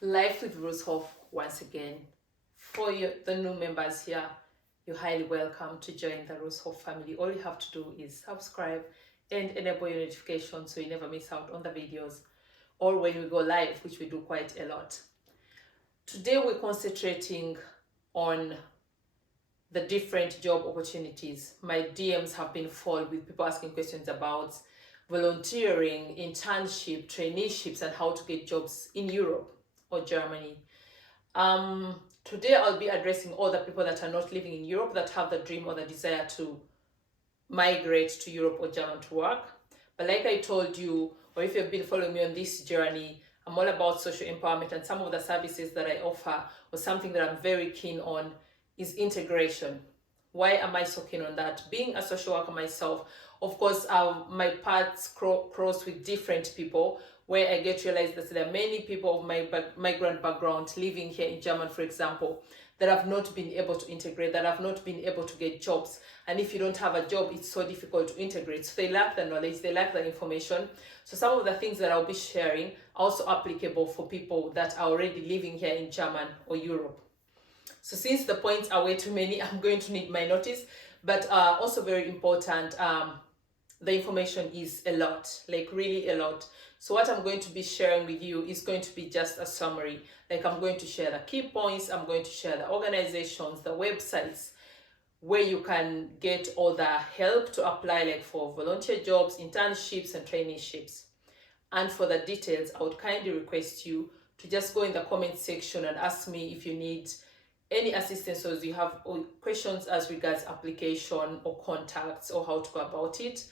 Life with Ruzhoff once again. For the new members here, you're highly welcome to join the Ruzhoff family. All you have to do is subscribe and enable your notifications so you never miss out on the videos or when we go live, which we do quite a lot. Today we're concentrating on the different job opportunities. My DMs have been full with people asking questions about volunteering, internship, traineeships, and how to get jobs in Europe or Germany. Today I'll be addressing all the people that are not living in Europe that have the dream or the desire to migrate to Europe or Germany to work. But like I told you, or if you've been following me on this journey, I'm all about social empowerment, and some of the services that I offer or something that I'm very keen on is integration. Why am I so keen on that? Being a social worker myself, of course, my paths cross with different people, where I get to realize that there are many people of my migrant background living here in Germany, for example, that have not been able to integrate, that have not been able to get jobs. And if you don't have a job, it's so difficult to integrate. So they lack the knowledge, they lack the information. So some of the things that I'll be sharing are also applicable for people that are already living here in Germany or Europe. So since the points are way too many, I'm going to need my notice. But also very important, the information is a lot, like really a lot. So what I'm going to be sharing with you is going to be just a summary. Like I'm going to share the key points, I'm going to share the organizations, the websites, where you can get all the help to apply, like for volunteer jobs, internships, and traineeships. And for the details, I would kindly request you to just go in the comment section and ask me if you need any assistance or you have questions as regards application or contacts or how to go about it.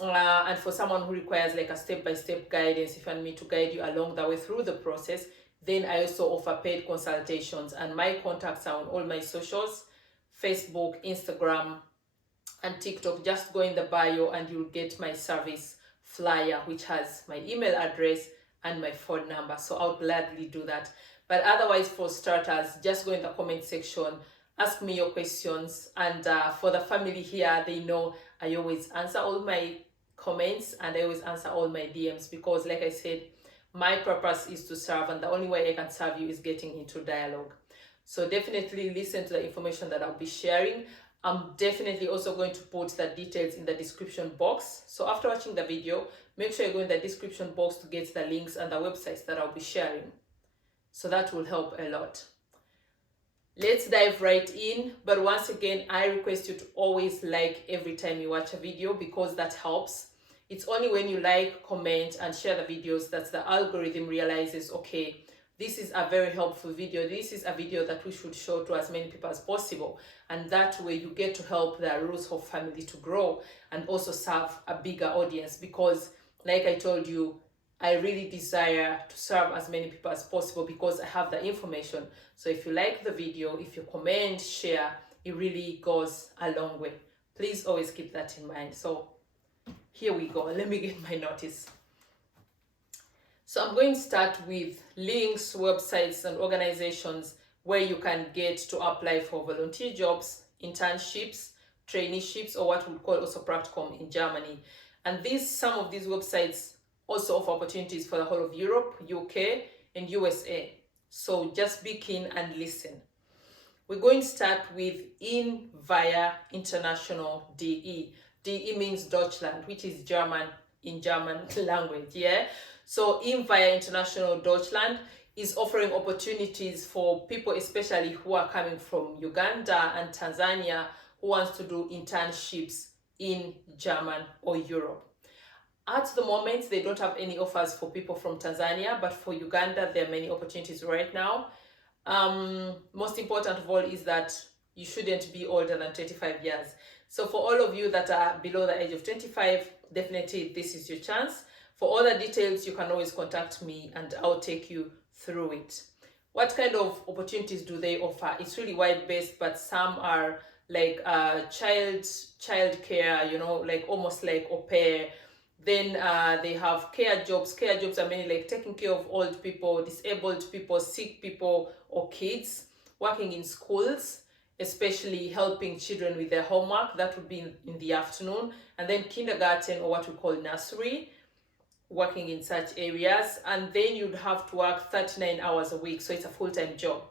And for someone who requires like a step-by-step guidance, if you want me to guide you along the way through the process, then I also offer paid consultations, and my contacts are on all my socials: Facebook, Instagram, and TikTok. Just go in the bio and you'll get my service flyer, which has my email address and my phone number. So I'll gladly do that. But otherwise, for starters, just go in the comment section, ask me your questions, and for the family here, they know I always answer all my comments and I always answer all my DMs, because like I said, my purpose is to serve, and the only way I can serve you is getting into dialogue. So definitely listen to the information that I'll be sharing. I'm definitely also going to put the details in the description box. So after watching the video, make sure you go in the description box to get the links and the websites that I'll be sharing. So that will help a lot. Let's dive right in. But once again, I request you to always like every time you watch a video, because that helps. It's only when you like, comment, and share the videos that the algorithm realizes, okay, this is a very helpful video. This is a video that we should show to as many people as possible. And that way you get to help the Ruzhoff family to grow and also serve a bigger audience, because like I told you, I really desire to serve as many people as possible because I have the information. So if you like the video, if you comment, share, it really goes a long way. Please always keep that in mind. So here we go. Let me get my notice. So I'm going to start with links, websites, and organizations where you can get to apply for volunteer jobs, internships, traineeships, or what we call also PRAKTIKUM in Germany. And some of these websites also offer opportunities for the whole of Europe, UK, and USA. So just be keen and listen. We're going to start with INVIA International DE. DE means Deutschland, which is German in German language, yeah? So INVIA International Deutschland is offering opportunities for people, especially who are coming from Uganda and Tanzania, who wants to do internships in Germany or Europe. At the moment, they don't have any offers for people from Tanzania, but for Uganda, there are many opportunities right now. Most important of all is that you shouldn't be older than 25 years. So for all of you that are below the age of 25, definitely this is your chance. For all the details, you can always contact me and I'll take you through it. What kind of opportunities do they offer? It's really wide-based, but some are like child care, you know, like almost like au pair. Then they have care jobs. Care jobs are mainly like taking care of old people, disabled people, sick people, or kids, working in schools, especially helping children with their homework. That would be in the afternoon. And then kindergarten, or what we call nursery. working in such areas, and then you'd have to work 39 hours a week, so it's a full-time job.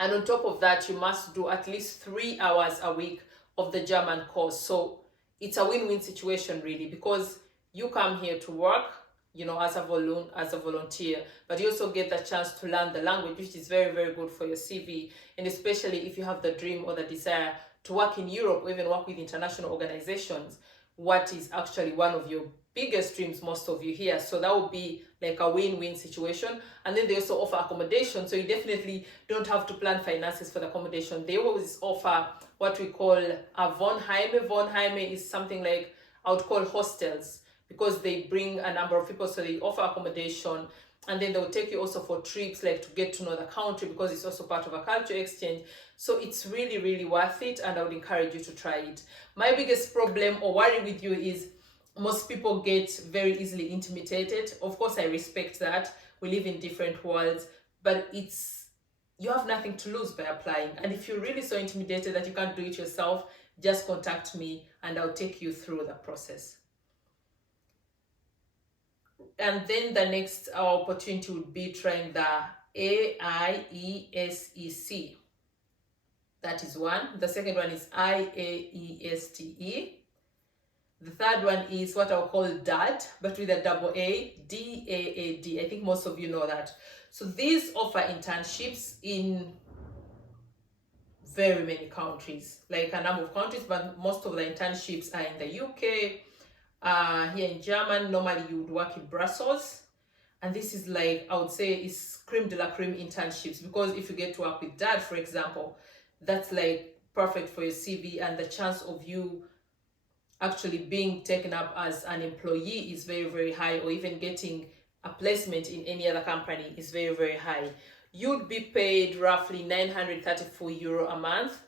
And on top of that, you must do at least 3 hours a week of the German course. So it's a win-win situation really, because you come here to work, you know, as a volunteer, but you also get the chance to learn the language, which is very, very good for your CV. And especially if you have the dream or the desire to work in Europe or even work with international organizations, what is actually one of your biggest dreams, most of you here. So that would be like a win-win situation. And then they also offer accommodation, so you definitely don't have to plan finances for the accommodation. They always offer what we call a Wohnheime. Wohnheime is something like, I would call hostels, because they bring a number of people, so they offer accommodation, and then they'll take you also for trips, like to get to know the country, because it's also part of a culture exchange. So it's really, really worth it, and I would encourage you to try it. My biggest problem or worry with you is most people get very easily intimidated. Of course, I respect that. We live in different worlds, but you have nothing to lose by applying. And if you're really so intimidated that you can't do it yourself, just contact me and I'll take you through the process. And then the next opportunity would be trying the AIESEC. That is one. The second one is IAESTE. The third one is what I'll call DAAD, but with a double A, DAAD. I think most of you know that. So these offer internships in very many countries, like a number of countries, but most of the internships are in the UK. Here in Germany, normally you would work in Brussels, and this is like, I would say, is creme de la creme internships, because if you get to work with DAAD, for example, that's like perfect for your CV, and the chance of you actually being taken up as an employee is very, very high, or even getting a placement in any other company is very, very high. You'd be paid roughly €934 a month.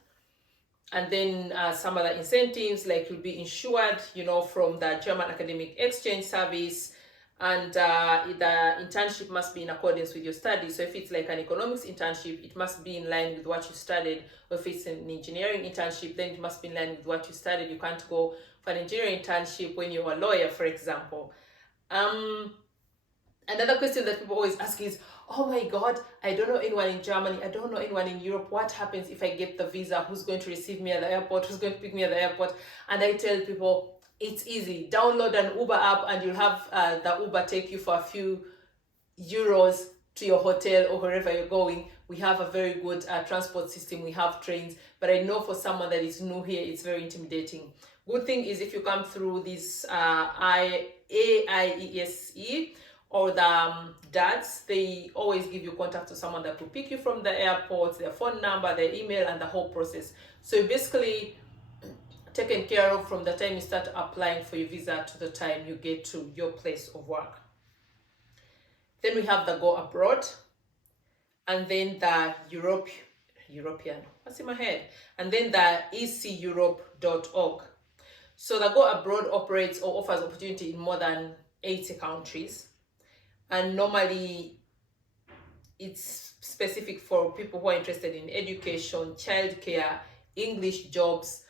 And then some other incentives, like you'll be insured, you know, from the German Academic Exchange Service, and the internship must be in accordance with your studies. So if it's like an economics internship, it must be in line with what you studied. Or if it's an engineering internship, then it must be in line with what you studied. You can't go for an engineering internship when you're a lawyer, for example. Another question that people always ask is, oh my God, I don't know anyone in Germany, I don't know anyone in Europe. What happens if I get the visa? Who's going to receive me at the airport? Who's going to pick me at the airport? And I tell people, it's easy. Download an Uber app and you'll have the Uber take you for a few euros to your hotel or wherever you're going. We have a very good transport system. We have trains. But I know for someone that is new here, it's very intimidating. Good thing is if you come through this AIESE, or the DAADs, they always give you contact to someone that will pick you from the airport, their phone number, their email, and the whole process. So you're basically taken care of from the time you start applying for your visa to the time you get to your place of work. Then we have the Go Abroad, and then the European, what's in my head? And then the eceurope.org. So the Go Abroad operates or offers opportunity in more than 80 countries. And normally it's specific for people who are interested in education, childcare, English jobs,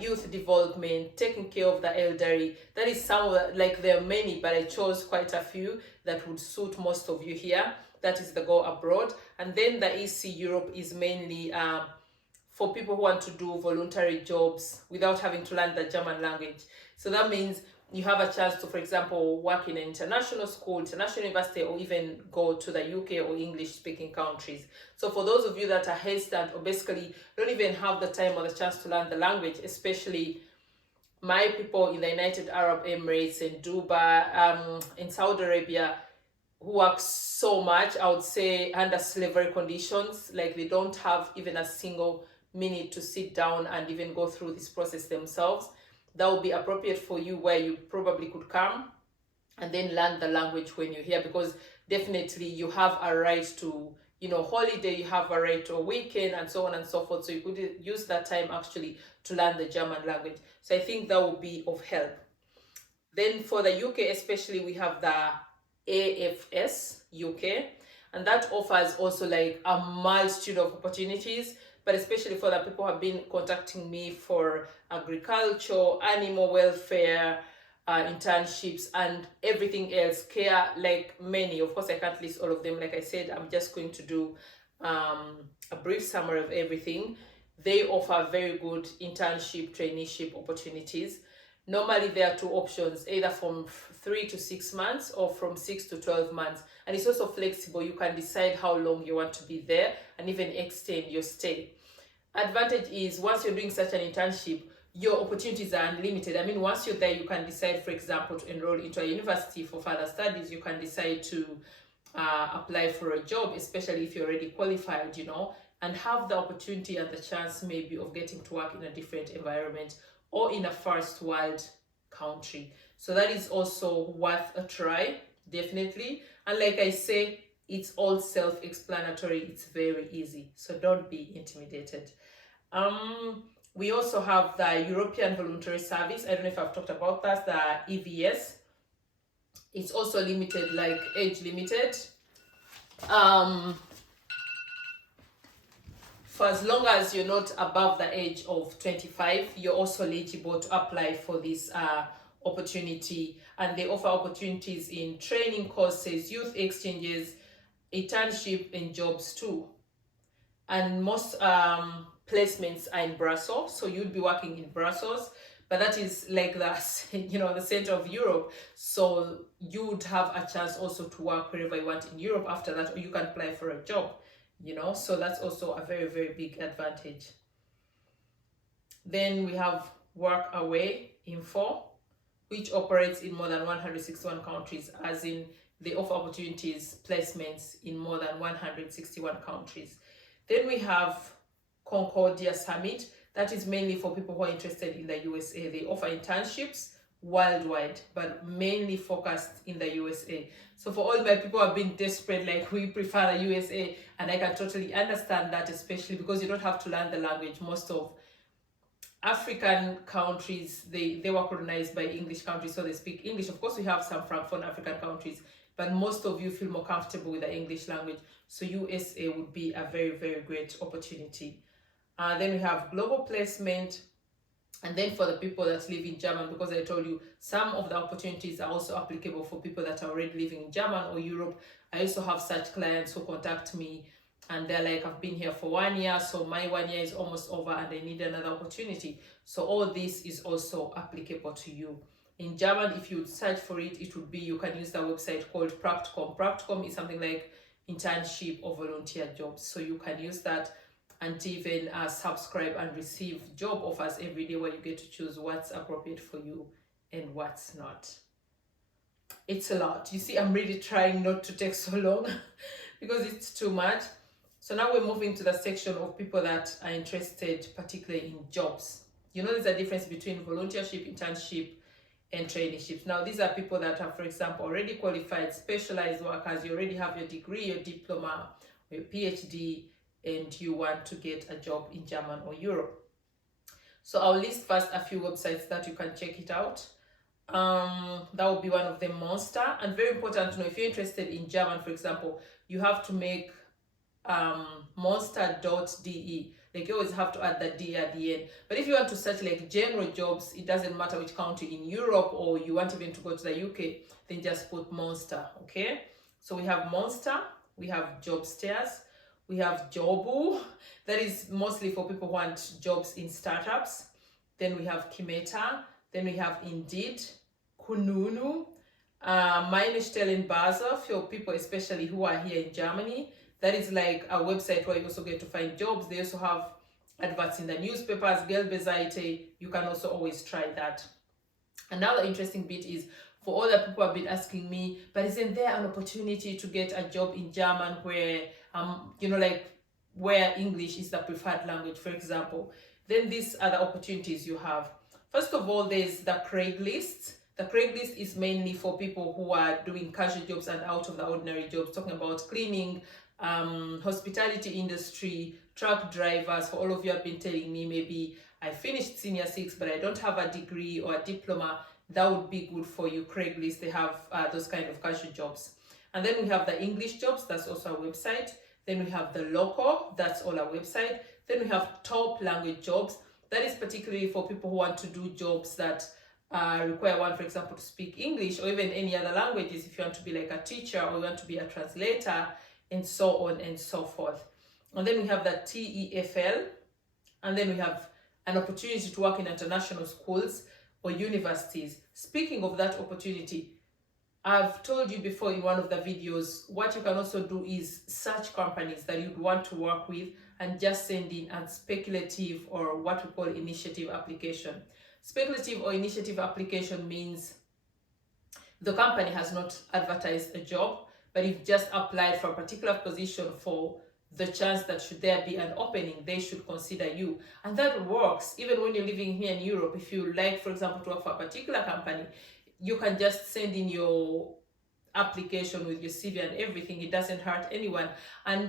youth development, taking care of the elderly. That is some of the, like there are many, but I chose quite a few that would suit most of you here. That is the Go Abroad. And then the EC Europe is mainly for people who want to do voluntary jobs without having to learn the German language. So that means you have a chance to, for example, work in an international school, international university, or even go to the UK or English-speaking countries. So for those of you that are hesitant or basically don't even have the time or the chance to learn the language, especially my people in the United Arab Emirates and Dubai, in Saudi Arabia, who work so much, I would say, under slavery conditions, like they don't have even a single minute to sit down and even go through this process themselves. That would be appropriate for you, where you probably could come and then learn the language when you're here, because definitely you have a right to, you know, holiday, you have a right to a weekend and so on and so forth. So you could use that time actually to learn the German language. So I think that would be of help. Then for the UK especially, we have the AFS UK, and that offers also like a multitude of opportunities, but especially for the people who have been contacting me for agriculture, animal welfare, internships, and everything else, care, like many. Of course, I can't list all of them. Like I said, I'm just going to do a brief summary of everything. They offer very good internship, traineeship opportunities. Normally, there are two options, either from 3 to 6 months or from 6 to 12 months. And it's also flexible. You can decide how long you want to be there and even extend your stay. Advantage is, once you're doing such an internship, your opportunities are unlimited. I mean, once you're there, you can decide, for example, to enroll into a university for further studies. You can decide to apply for a job, especially if you're already qualified, and have the opportunity and the chance maybe of getting to work in a different environment or in a first world country. So that is also worth a try, definitely. And like I say, it's all self-explanatory. It's very easy. So don't be intimidated. We also have the European Voluntary Service. I don't know if I've talked about that, the EVS. It's also limited, like age limited. For as long as you're not above the age of 25, you're also eligible to apply for this opportunity. And they offer opportunities in training courses, youth exchanges, internship, and jobs too. And most placements are in Brussels, so you'd be working in Brussels, but that is like the the center of Europe. So you would have a chance also to work wherever you want in Europe after that, or you can apply for a job. So that's also a very, very big advantage. Then we have Workaway Info, which operates in more than 161 countries, as in they offer opportunities, placements in more than 161 countries. Then we have Concordia Summit. That is mainly for people who are interested in the USA. They offer internships worldwide, but mainly focused in the USA. So for all my people who have been desperate, like we prefer the USA, and I can totally understand that, especially because you don't have to learn the language. Most of African countries, they were colonized by English countries, so they speak English. Of course, we have some Francophone African countries, but most of you feel more comfortable with the English language. So USA would be a very, very great opportunity. Then we have Global Placement. And then for the people that live in Germany, because I told you some of the opportunities are also applicable for people that are already living in Germany or Europe. I also have such clients who contact me and they're like, I've been here for 1 year, so my 1 year is almost over and I need another opportunity. So all this is also applicable to you. In German, if you search for it, it would be, you can use the website called PRAKTIKUM. PRAKTIKUM is something like internship or volunteer jobs. So you can use that and even subscribe and receive job offers every day, where you get to choose what's appropriate for you and what's not. It's a lot. You see, I'm really trying not to take so long because it's too much. So now we're moving to the section of people that are interested particularly in jobs. There's a difference between volunteership, internship, and traineeships. Now, these are people that have, for example, already qualified, specialized workers. You already have your degree, your diploma, your PhD, and you want to get a job in Germany or Europe. So I'll list first a few websites that you can check it out. That would be one of them, Monster. And very important to know, if you're interested in German, for example, you have to make monster.de. Like, you always have to add the D at the end. But if you want to search like general jobs, it doesn't matter which country in Europe, or you want even to go to the UK, then just put Monster, okay? So we have Monster, we have Jobstairs, we have JOBOOH, that is mostly for people who want jobs in startups. Then we have KIMETA, then we have Indeed, KUNUNU, MEINESTELLENBORSEN for people especially who are here in Germany. That is like a website where you also get to find jobs. They also have adverts in the newspapers, Gelbe Seite. You can also always try that. Another interesting bit is, for all the people who have been asking me, but isn't there an opportunity to get a job in German where, where English is the preferred language, for example? Then these are the opportunities you have. First of all, there's the Craiglist. The Craiglist is mainly for people who are doing casual jobs and out of the ordinary jobs, talking about cleaning, hospitality industry, truck drivers. For all of you have been telling me, maybe I finished senior 6, but I don't have a degree or a diploma. That would be good for you. Craiglist, they have those kind of casual jobs. And then we have the English jobs, that's also a website. Then we have the local, that's all a website. Then we have top language jobs. That is particularly for people who want to do jobs that require one, for example, to speak English or even any other languages if you want to be like a teacher or you want to be a translator, and so on and so forth. And then we have the TEFL, and then we have an opportunity to work in international schools or universities. Speaking of that opportunity, I've told you before in one of the videos, what you can also do is search companies that you'd want to work with and just send in a speculative or what we call initiative application. Speculative or initiative application means the company has not advertised a job, but you've just applied for a particular position for the chance that should there be an opening, they should consider you. And that works even when you're living here in Europe. If you like, for example, to work for a particular company, you can just send in your application with your CV and everything. It doesn't hurt anyone. And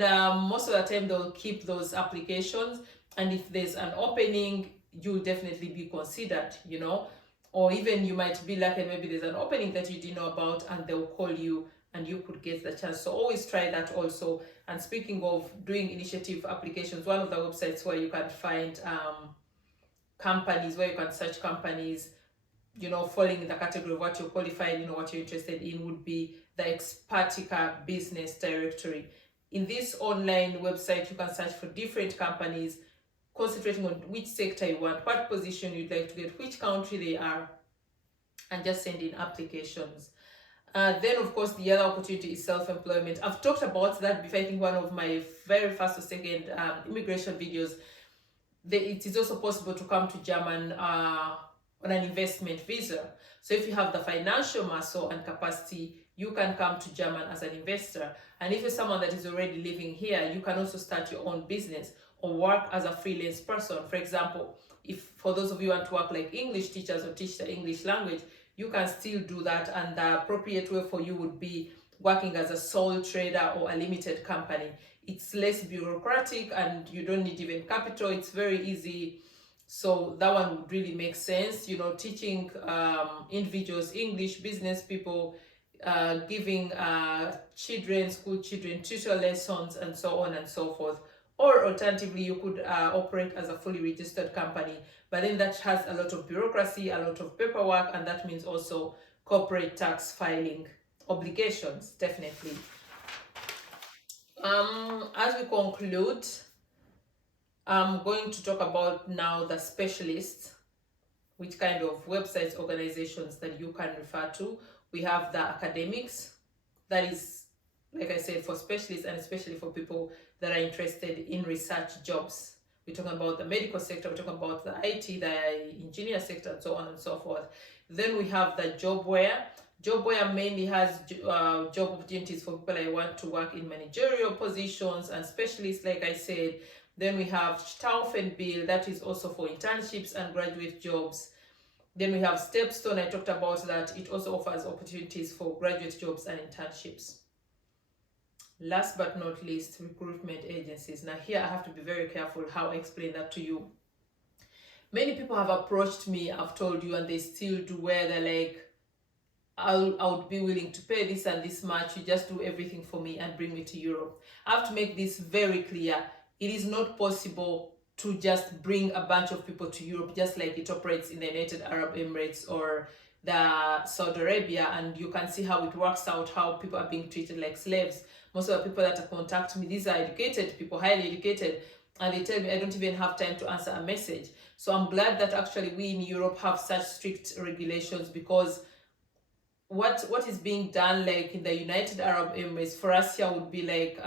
most of the time they'll keep those applications. And if there's an opening, you'll definitely be considered, you know. Or even you might be lucky, maybe there's an opening that you didn't know about and they'll call you and you could get the chance. So always try that also. And speaking of doing initiative applications, one of the websites where you can find companies, where you can search companies, you know, falling in the category of what you're qualified, you know, what you're interested in, would be the Expatica Business Directory. In this online website, you can search for different companies, concentrating on which sector you want, what position you'd like to get, which country they are, and just send in applications. Then, of course, the other opportunity is self-employment. I've talked about that before. I think one of my very first or second immigration videos. It is also possible to come to Germany on an investment visa. So if you have the financial muscle and capacity, you can come to Germany as an investor. And if you're someone that is already living here, you can also start your own business or work as a freelance person. For example, if for those of you who want to work like English teachers or teach the English language, you can still do that, and the appropriate way for you would be working as a sole trader or a limited company. It's less bureaucratic and you don't need even capital. It's very easy. So that one would really make sense, you know, teaching individuals English, business people, giving school children tutor lessons and so on and so forth. Or alternatively, you could operate as a fully registered company, but then that has a lot of bureaucracy, a lot of paperwork, and that means also corporate tax filing obligations, definitely. As we conclude, I'm going to talk about now the specialists, which kind of websites, organizations that you can refer to. We have the academics, that is, like I said, for specialists and especially for people that are interested in research jobs. We're talking about the medical sector, we're talking about the IT, the engineer sector, and so on and so forth. Then we have the Jobwarw. Jobwarw mainly has job opportunities for people that want to work in managerial positions and specialists, like I said. Then we have Staufenbiel, that is also for internships and graduate jobs. Then we have Stepstone, I talked about that. It also offers opportunities for graduate jobs and internships. Last but not least, recruitment agencies. Now here I have to be very careful how I explain that to you. Many people have approached me, I've told you, and they still do, where they're like, I would be willing to pay this and this much, you just do everything for me and bring me to Europe. I have to make this very clear. It is not possible to just bring a bunch of people to Europe just like it operates in the United Arab Emirates or the Saudi Arabia, and you can see how it works out, how people are being treated like slaves. Most of the people that contact me, these are educated people, highly educated, and they tell me I don't even have time to answer a message. So I'm glad that actually we in Europe have such strict regulations, because what is being done like in the United Arab Emirates for us here would be like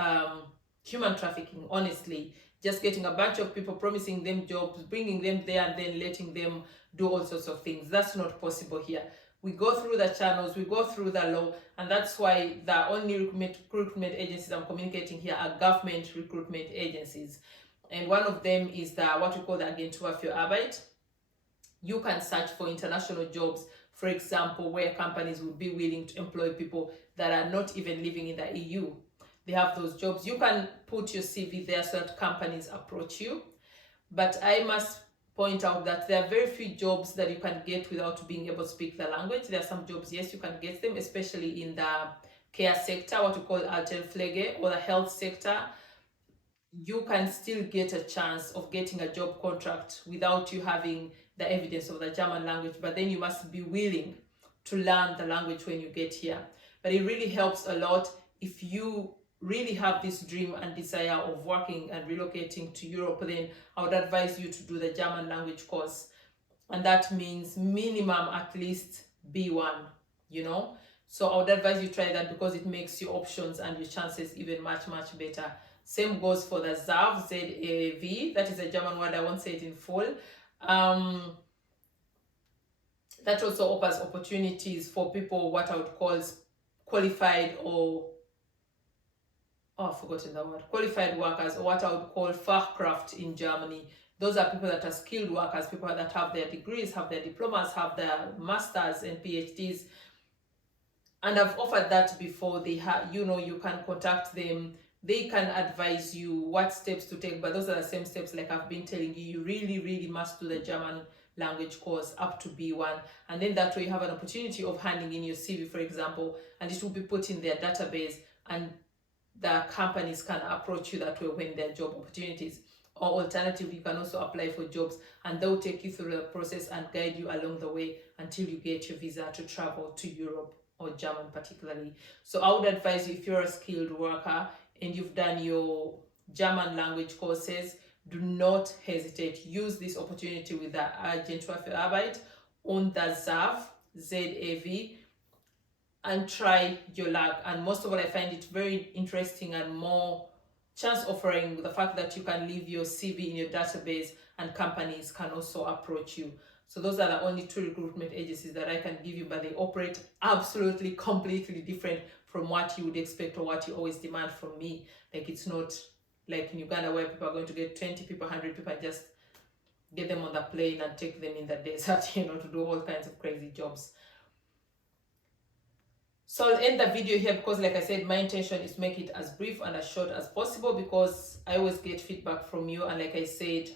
human trafficking, honestly. Just getting a bunch of people, promising them jobs, bringing them there, and then letting them do all sorts of things. That's not possible here. We go through the channels, we go through the law, and that's why the only recruitment agencies I'm communicating here are government recruitment agencies. And one of them is the what we call the Agentur für Arbeit. You can search for international jobs, for example, where companies would be willing to employ people that are not even living in the EU. They have those jobs. You can put your CV there so that companies approach you. But I must point out that there are very few jobs that you can get without being able to speak the language. There are some jobs, yes, you can get them, especially in the care sector, what we call Altenpflege, or the health sector. You can still get a chance of getting a job contract without you having the evidence of the German language, but then you must be willing to learn the language when you get here. But it really helps a lot if you really have this dream and desire of working and relocating to Europe. Then I would advise you to do the German language course, and that means minimum at least B1, you know. So I would advise you try that, because it makes your options and your chances even much better. Same goes for the ZAV, Z-A-V, that is a German word, I won't say it in full. That also offers opportunities for people, what I would call qualified, or I've forgotten the word, qualified workers, or what I would call Fachkraft in Germany. Those are people that are skilled workers, people that have their degrees, have their diplomas, have their masters and PhDs. And I've offered that before. They have, you know, you can contact them. They can advise you what steps to take, but those are the same steps like I've been telling you. You really must do the German language course up to B1, and then that way you have an opportunity of handing in your CV, for example, and it will be put in their database, and the companies can approach you that way when there are job opportunities. Or alternatively, you can also apply for jobs, and they'll take you through the process and guide you along the way until you get your visa to travel to Europe, or German particularly. So I would advise you, if you're a skilled worker and you've done your German language courses, do not hesitate. Use this opportunity with the Agentur für Arbeit on the ZAV, Z-A-V, and try your luck. And most of all, I find it very interesting and more chance offering with the fact that you can leave your CV in your database and companies can also approach you. So those are the only two recruitment agencies that I can give you, but they operate absolutely completely different from what you would expect or what you always demand from me. Like, it's not like in Uganda where people are going to get 20 people, 100 people and just get them on the plane and take them in the desert, you know, to do all kinds of crazy jobs. So I'll end the video here, because like I said, my intention is to make it as brief and as short as possible, because I always get feedback from you, and like I said,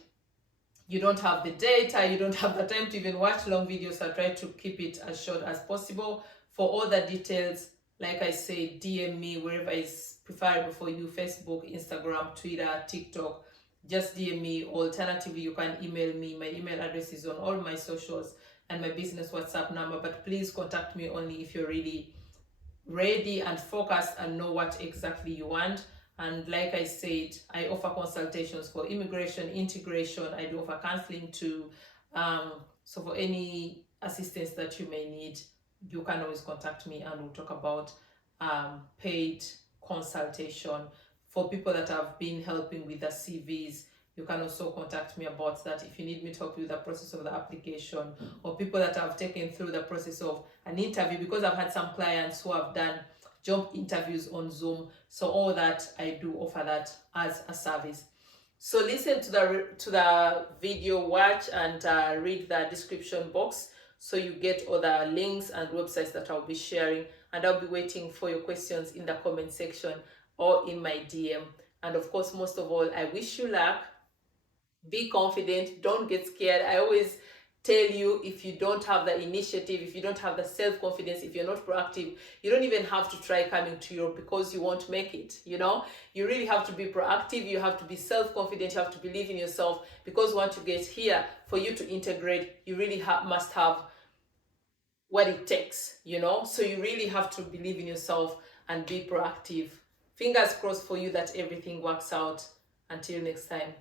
you don't have the data, you don't have the time to even watch long videos. So I try to keep it as short as possible. For all the details, like I said, DM me wherever is preferable for you: Facebook, Instagram, Twitter, TikTok. Just DM me. Alternatively, you can email me. My email address is on all my socials, and my business WhatsApp number. But please contact me only if you're really ready and focused and know what exactly you want. And like I said, I offer consultations for immigration, integration. I do offer counseling too. So for any assistance that you may need, you can always contact me, and we'll talk about paid consultation. For people that have been helping with the CVs, you can also contact me about that if you need me to help you with the process of the application, or people that have taken through the process of an interview, because I've had some clients who have done job interviews on Zoom. So all that, I do offer that as a service. So listen to the video, watch, and read the description box, so you get all the links and websites that I'll be sharing, and I'll be waiting for your questions in the comment section or in my DM. And of course, most of all, I wish you luck. Be confident, don't get scared. I always tell you, if you don't have the initiative, if you don't have the self-confidence, if you're not proactive, you don't even have to try coming to Europe, because you won't make it. You know, you really have to be proactive. You have to be self-confident. You have to believe in yourself, because once you get here, for you to integrate, you really must have what it takes, you know. So you really have to believe in yourself and be proactive. Fingers crossed for you that everything works out. Until next time.